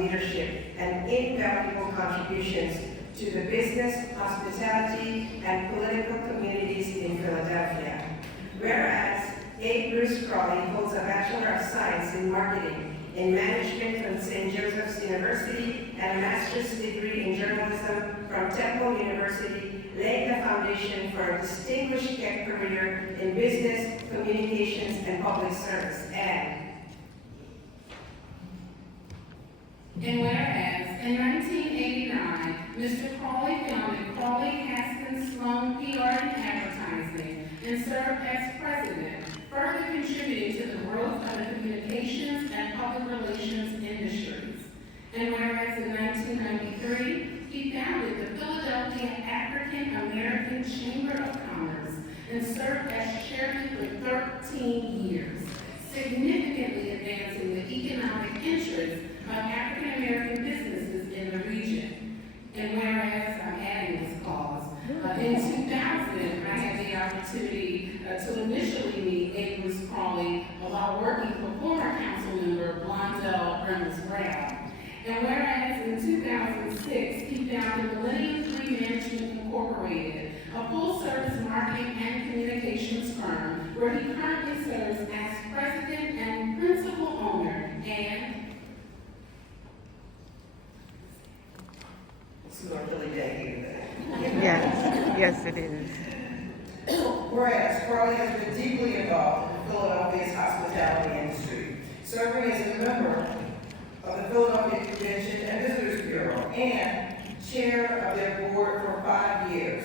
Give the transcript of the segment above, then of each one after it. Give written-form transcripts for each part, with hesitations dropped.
leadership and invaluable contributions to the business, hospitality, and political communities in Philadelphia. Whereas A. Bruce Crawley holds a Bachelor of Science in Marketing in Management from St. Joseph's University and a Master's degree in Journalism from Temple University, laying the foundation for a distinguished career in business, communications, and public service. And whereas, in 1989, Mr. Crawley founded Crawley, Haskins, Sloan PR and Advertising and served as president, further contributing to the growth of the communications and public relations industries. And whereas in 1993, he founded the Philadelphia African American Chamber of Commerce and served as chairman for 13 years, significantly advancing the economic interests of African American businesses in the region. And whereas, I'm adding this clause, in 2000, I had the opportunity to initially meet A. Bruce Crawley while working for former council member Blondell Reynolds Brown. And whereas in 2006, he founded Millennium 3 Management Incorporated, a full-service marketing and communications firm where he currently serves as president and principal owner. And it's not really dedicated to that. Yes, it is. Whereas Crawley has been deeply involved in Philadelphia's hospitality industry, serving as a member of the Philadelphia Convention and Visitors Bureau and chair of their board for 5 years.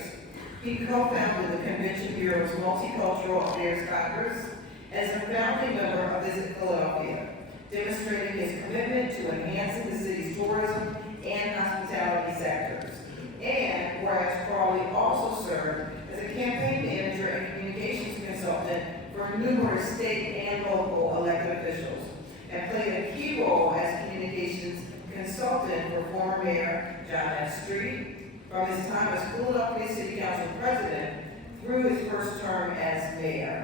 He co-founded the Convention Bureau's Multicultural Affairs Congress and is a founding member of Visit Philadelphia, demonstrating his commitment to enhancing the city's tourism and hospitality sectors. And whereas Crawley also served as a campaign manager and communications consultant for numerous state and local elected officials, and played a key role as communications consultant for former Mayor John F. Street from his time as Philadelphia City Council President through his first term as mayor.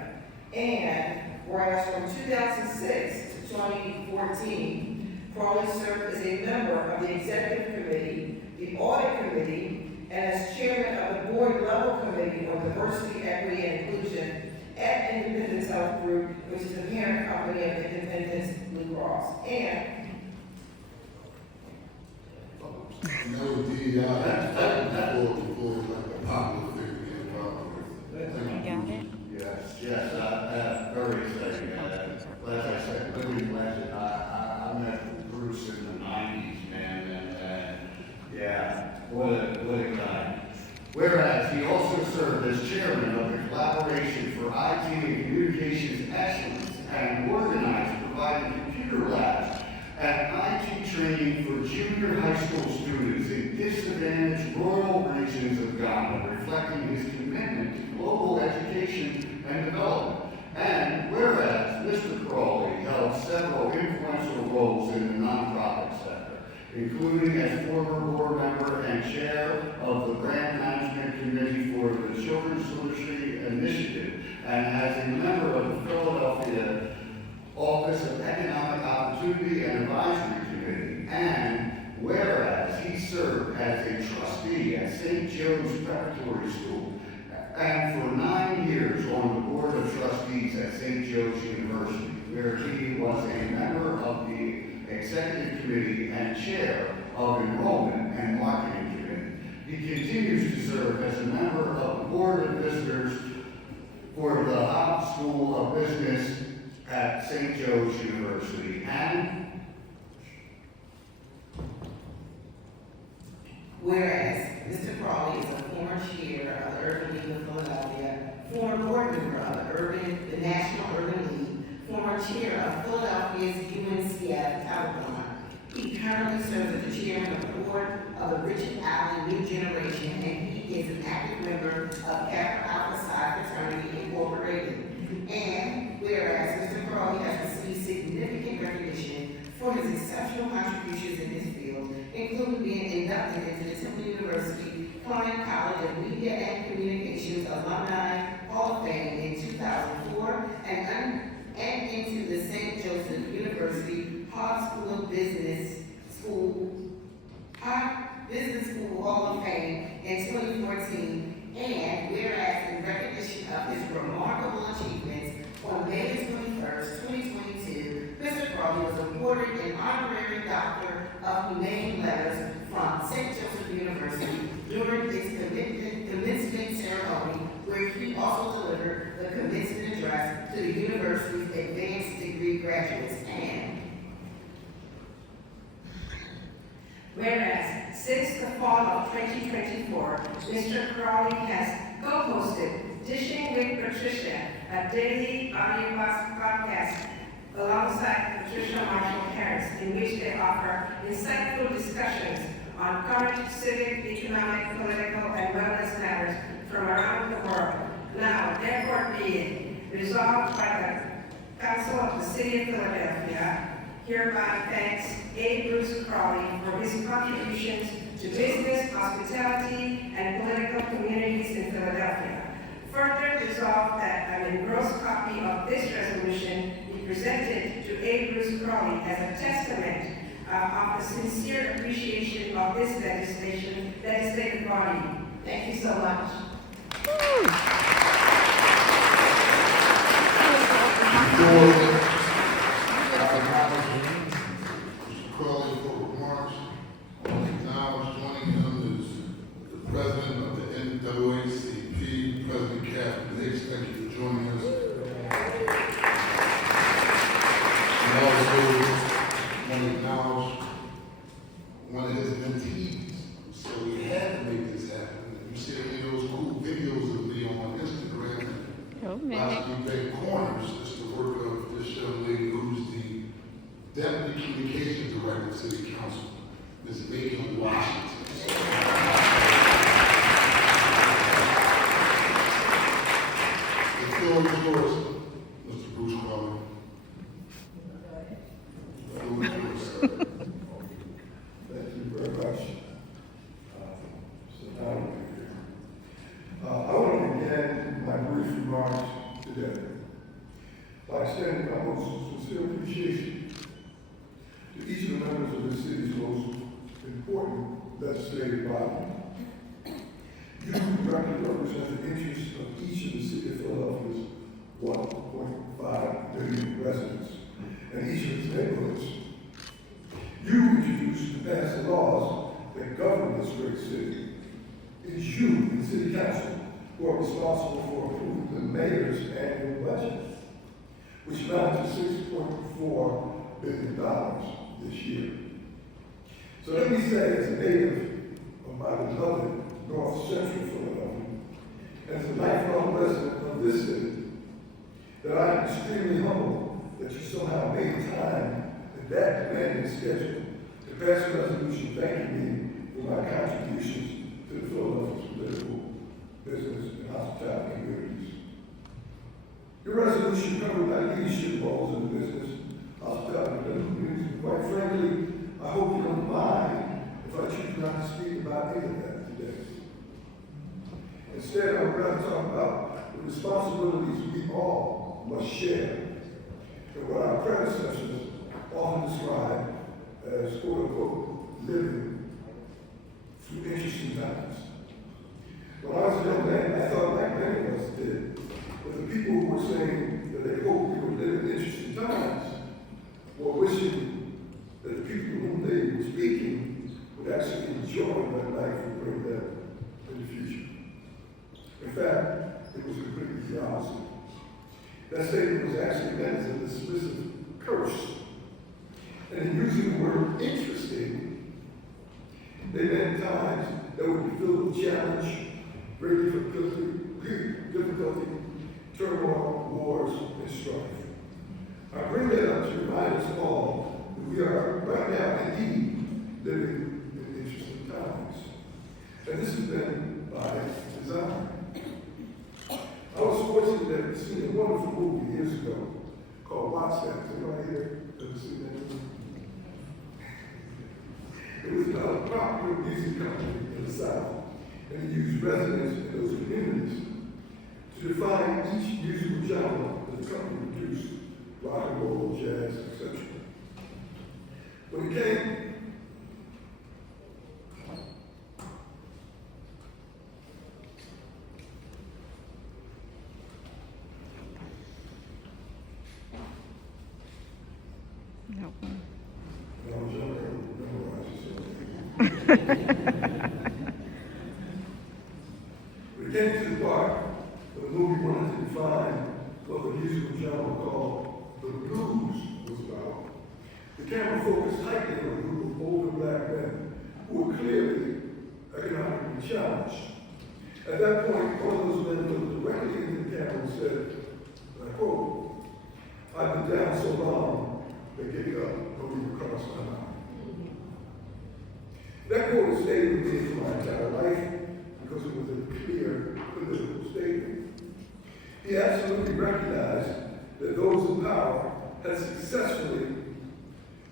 And whereas from 2006 to 2014, Crawley served as a member of the Executive Committee, the Audit Committee, and as chairman of the Board Level Committee on Diversity, Equity, and Inclusion at Independence Health Group, which is the parent company of Independence Blue Cross. And no, that will like a popular figure in Congress. You got it? Yes, very exciting. As I said, Liberty Legend, I met Bruce in the 90s, man, and yeah, what a guy. Whereas he also served as chairman of the Collaboration for IT and Communications Excellence and organized providing computer labs and IT training for junior high school students in disadvantaged rural regions of Ghana, reflecting his commitment to global education and development. And whereas Mr. Crawley held several influential roles in the nonprofit sector, including as former board member and chair of the Grant Management Committee for the Children's Literacy Initiative, and as a member of the Philadelphia Office of Economic Opportunity and Advisory Committee, and whereas he served as a trustee at St. Joe's Preparatory School, and for 9 years on the Board of Trustees at St. Joe's University, where he was a member of the Executive Committee and chair of Enrollment and Marketing Committee. He continues to serve as a member of the Board of Visitors for the Hobbs School of Business at St. Joe's University. And whereas Mr. Crawley is a former chair of the Urban League of Philadelphia, former board member of the National Urban League, former chair of Philadelphia's UNCF Alabama. He currently serves as the chairman of the board of the Richard Allen New Generation, and he is an active member of Kappa Alpha Psi Fraternity Incorporated. And whereas Mr. Crawley has received significant recognition for his exceptional contributions in this field, including being inducted into the Temple University Klein College of Media and Communications Alumni Hall of Fame in 2004, and into the St. Joseph University Hall School of Business School of name letters from St. Joseph University during his commencement ceremony, where he also delivered the commencement address to the university's advanced degree graduates. And whereas since the fall of 2024, Mr. Crawley has co-hosted Dishing with Patricia, a daily audio podcast alongside Patricia Marshall Harris, in which they offer insightful discussions on current civic, economic, political, and wellness matters from around the world. Now, therefore be it resolved by the Council of the City of Philadelphia, hereby thanks A. Bruce Crawley for his contributions to business, hospitality, and political communities in Philadelphia. Further resolved that an engrossed copy of this resolution be presented to A. Bruce Crawley as a testament of the sincere appreciation of this legislative body. Thank you so much. Mr. Crawley for remarks. Now joining him is the president of the NAACP, President Catherine Hicks. Thank you for joining us. And also want to acknowledge one of his mentees. So we had to make this happen. You see any of those cool videos of me on Instagram. Oh, man. Last week, Corners is the work of this young lady who's the Deputy Communications Director of City Council, Ms. Megan Washington. The floor is yours, Mr. Bruce Crawley. The floor is yours, sir. Thank you very much. I want to begin my brief remarks today by extending my most sincere appreciation to each of the members of the city's most important legislative body. You directly represent the interests of each of the city of Philadelphia's 1.5 million residents and each of its neighborhoods. You introduced and passed the laws that govern this great city. It is you, the city council, who are responsible for approving the mayor's annual budget, which amounts to $6.4 billion this year. So let me say, as a native of my beloved North Central Philadelphia, and as a lifelong resident of this city, that I am extremely humbled that you somehow made time in that demanding schedule to pass a resolution thanking me for my contributions to the Philadelphia political, business, and hospitality communities. Your resolution covered my leadership roles in the business, hospitality, and political communities. And quite frankly, I hope you don't mind if I choose not to speak about any of that today. Instead, I would rather talk about the responsibilities we all must share and what our predecessors often described as quote-unquote living through interesting times. When I was a young man, I thought like many of us did, but the people who were saying that they hoped we would live in interesting times were wishing that the people whom they were speaking would actually enjoy what life would bring them in the future. In fact, it was completely the opposite. That statement was actually meant as a dismissive curse. And in using the word interesting, they meant times that would be filled with challenge, great difficulty, turmoil, wars, and strife. I bring that up to remind us all that we are right now indeed living in interesting times. And this has been by design. I was fortunate to see a wonderful movie years ago called Watch That. Anybody here ever seen that movie? It was about a popular music company in the South, and it used residents in those communities to define each musical genre that the company produced: rock and roll, jazz, etc. When it came No. I was younger, I remember I used to We came to the part where the movie wanted to define what the musical genre called the blues was about. The camera focused tightly on a group of older black men who were clearly economically challenged. At that point, one of those men looked directly into the camera and said, and I quote, "I've been down so long, that getting up don't even cross my mind." That quote has stayed with me for my entire life because it was a clear political statement. He absolutely recognized that those in power had successfully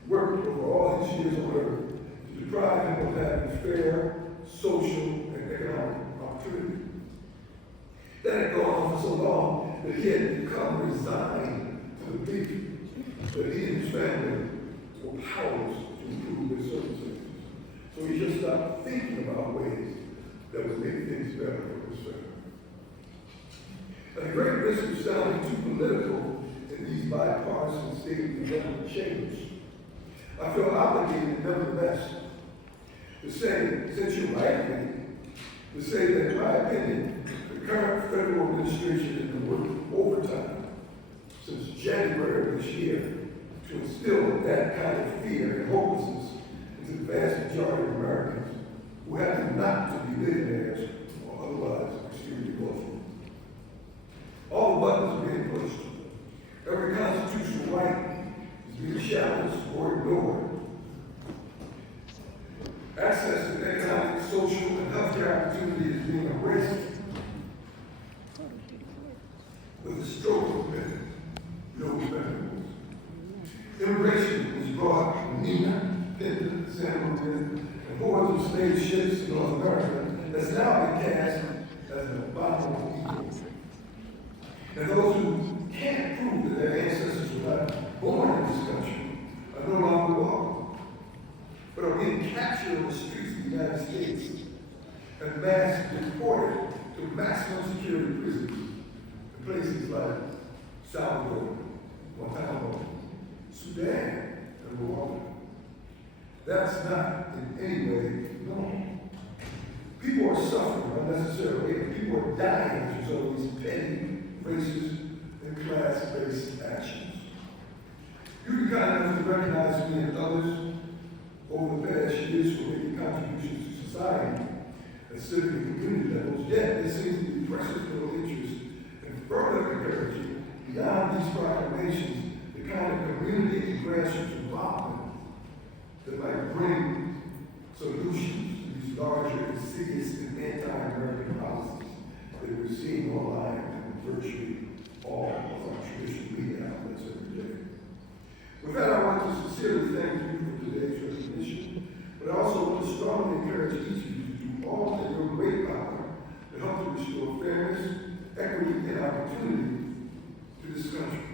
worked over all his years on earth to deprive him of having fair social and economic opportunity. That had gone on for so long that he had become resigned to the belief that he and his family were powerless to improve their circumstances. So he just stopped thinking about ways that would make things better for his family. At the great risk of sounding too political in these bipartisan state and government changes, I feel obligated nevertheless to say, since you invited me, to say that in my opinion, the current federal administration has been working overtime since January of this year to instill that kind of fear and hopelessness into the vast majority of Americans who happen not to be millionaires or otherwise extremely wealthy. All the buttons are being pushed. Every constitutional right is being challenged or ignored. Access to economic, social, and healthcare opportunity is being erased with the stroke of a pen, no benefits. Immigration was brought from Nina, Pinta, San Juan, and hordes of slave ships in North America that's now been cast as an abominable evil. And those who can't prove that their ancestors were not born in this country are no longer welcome, but are being captured on the streets of the United States and mass deported to maximum security prisons in places like Salvador, Guantanamo, Sudan, and Rwanda. That's not in any way normal. People are suffering unnecessarily, and people are dying as a result of these petty, racist, and class-based actions. You be kind enough to recognize me and others over the past years for making contributions to society at civic and community levels, yet there seems to be pressing no interest in further encouraging, beyond these proclamations, the kind of community and grassroots involvement that might bring solutions to these larger, insidious, and anti-American policies that we're seeing online and virtually all of our traditional media outlets every day. With that, I want to sincerely thank you for today's recognition, but I also want to strongly encourage each of you to do all in your great power to help to restore fairness, equity, and opportunity to this country.